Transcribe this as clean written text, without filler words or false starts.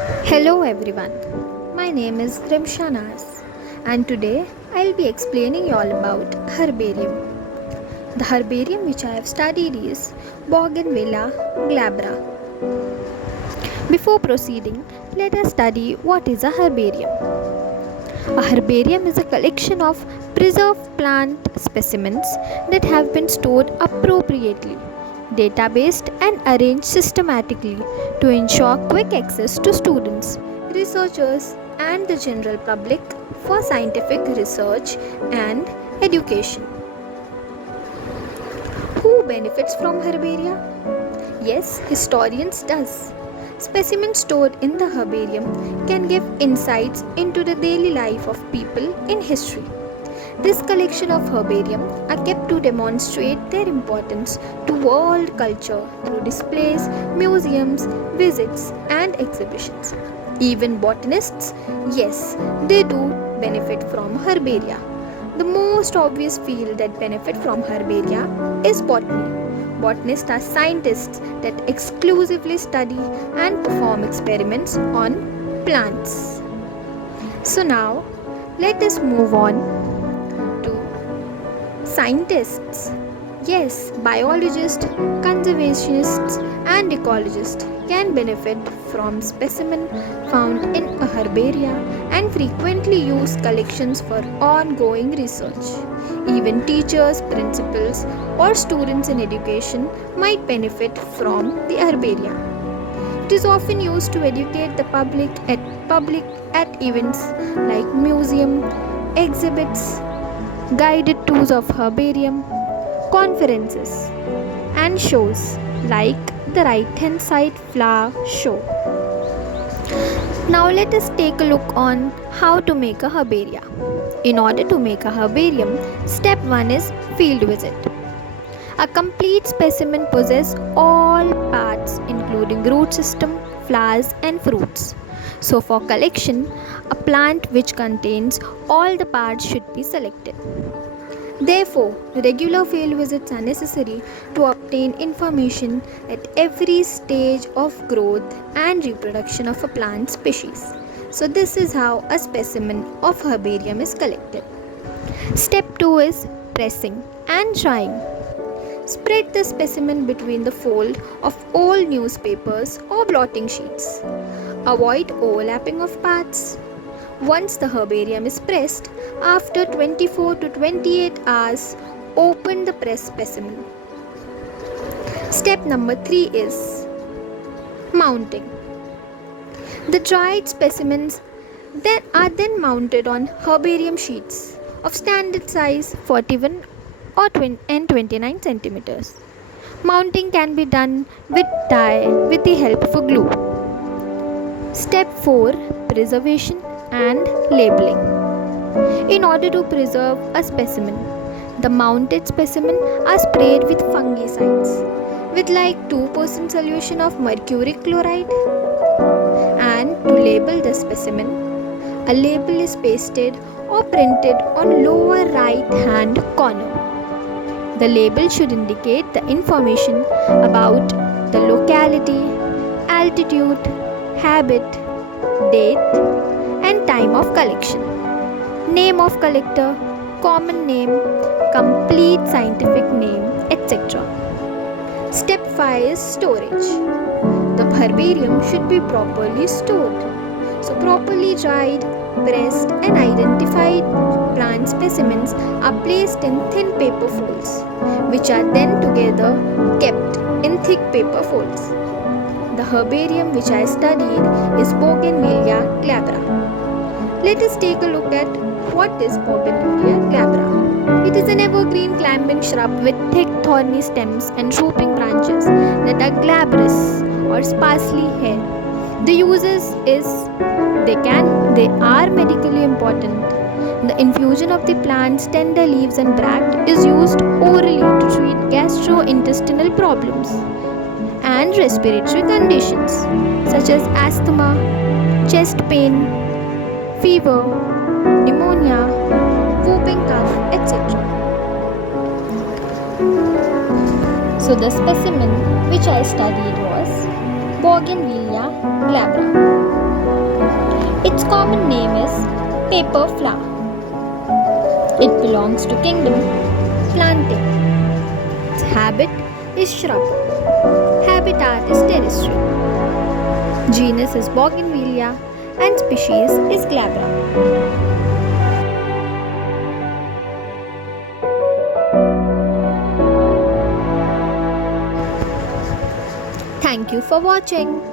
Hello everyone, my name is Rimsha Naaz, and today I'll be explaining you all about herbarium. The herbarium which I have studied is Bougainvillea glabra. Before proceeding, let us study what is a herbarium. A herbarium is a collection of preserved plant specimens that have been stored appropriately, databased and arranged systematically to ensure quick access to students, researchers and the general public for scientific research and education. Who benefits from herbaria? Yes, historians does. Specimens stored in the herbarium can give insights into the daily life of people in history. This collection of herbarium are kept to demonstrate their importance to world culture through displays, museums, visits and exhibitions. Even botanists, yes, they do benefit from herbaria. The most obvious field that benefit from herbaria is botany. Botanists are scientists that exclusively study and perform experiments on plants. So now, let us move on to scientists. Yes, biologists, conservationists, and ecologists can benefit from specimens found in a herbaria and frequently use collections for ongoing research. Even teachers, principals, or students in education might benefit from the herbaria. It is often used to educate the public at events like museum, exhibits, guided tours of herbarium, conferences, and shows like the right hand side flower show. Now let us take a look on how to make a herbaria. In order to make a herbarium, step 1 is field visit. A complete specimen possesses all parts including root system, flowers and fruits. So for collection, a plant which contains all the parts should be selected. Therefore, regular field visits are necessary to obtain information at every stage of growth and reproduction of a plant species. So this is how a specimen of herbarium is collected. Step 2 is pressing and drying. Spread the specimen between the fold of old newspapers or blotting sheets. Avoid overlapping of parts. Once the herbarium is pressed, after 24 to 28 hours, open the pressed specimen. Step number 3 is mounting. The dried specimens are then mounted on herbarium sheets of standard size 41 or 29 centimeters. Mounting can be done with dye with the help of a glue. Step 4, preservation and labeling. In order to preserve a specimen, the mounted specimen are sprayed with fungicides with like 2% solution of mercuric chloride. And to label the specimen, a label is pasted or printed on lower right hand corner. The label should indicate the information about the locality, altitude, habit, date and time of collection, name of collector, common name, complete scientific name, etc. Step 5 is storage. The herbarium should be properly stored. So properly dried, pressed and identified plant specimens are placed in thin paper folds, which are then together kept in thick paper folds. The herbarium which I studied is Bougainvillea glabra. Let us take a look at what is Bougainvillea glabra. It is an evergreen climbing shrub with thick thorny stems and drooping branches that are glabrous or sparsely haired. The uses is they are medically important. The infusion of the plant's tender leaves and bracts is used orally to treat gastrointestinal problems and respiratory conditions such as asthma, chest pain, fever, pneumonia, whooping cough, etc. So the specimen which I studied was Bougainvillea glabra. Common name is paper flower. It belongs to kingdom plantain. Its habit is shrub. Habitat is terrestrial. Genus is Bougainvillea and species is Glabra. Thank you for watching.